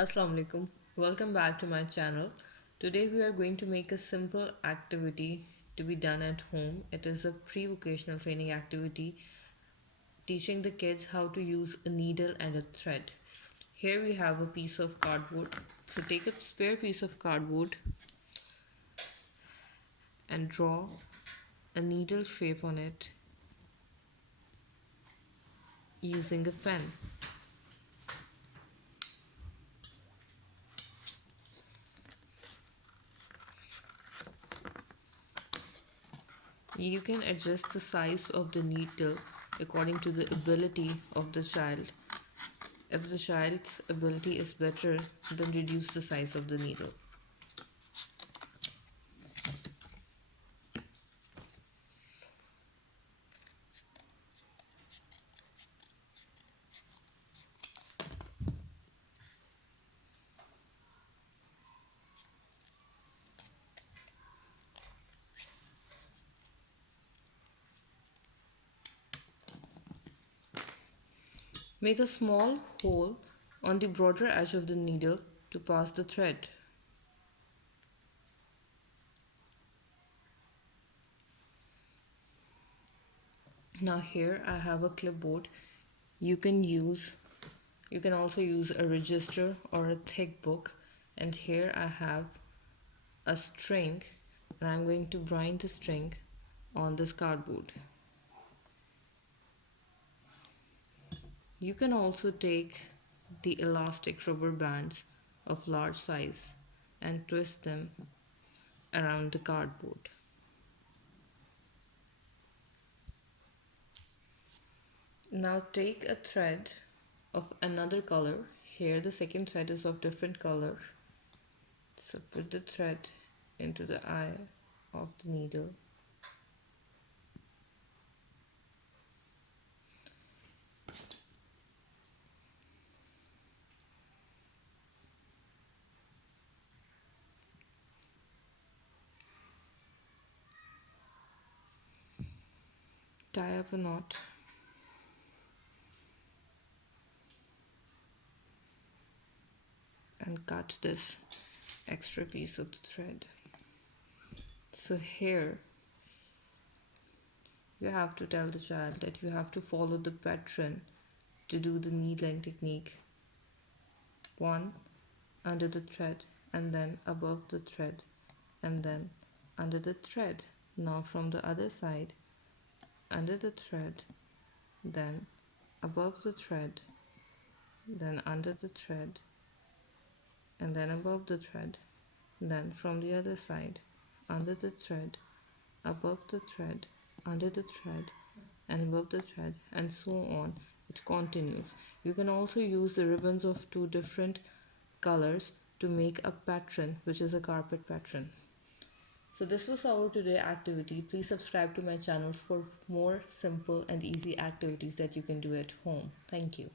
Assalamu alaikum. Welcome back to my channel. Today we are going to make a simple activity to be done at home. It is a pre-vocational training activity teaching the kids how to use a needle and a thread. Here we have a piece of cardboard. So take a spare piece of cardboard and draw a needle shape on it using a pen. You can adjust the size of the needle according to the ability of the child. If the child's ability is better, then reduce the size of the needle. Make a small hole on the broader edge of the needle to pass the thread. Now here I have a clipboard. You can use you can also use a register or a thick book, and here I have a string, and I'm going to bind the string on this cardboard. You can also take the elastic rubber bands of large size and twist them around the cardboard. Now take a thread of another color. Here the second thread is of different color. So put the thread into the eye of the needle. Tie up a knot. And cut this extra piece of the thread. So here you have to tell the child that you have to follow the pattern to do the needling technique. One under the thread, and then above the thread, and then under the thread. Now from the other side, under the thread, then above the thread, then under the thread, and then above the thread, then from the other side, under the thread, above the thread, under the thread, and above the thread, and so on. It continues. You can also use the ribbons of two different colors to make a pattern, which is a carpet pattern. So this was our today activity. Please subscribe to my channels for more simple and easy activities that you can do at home. Thank you.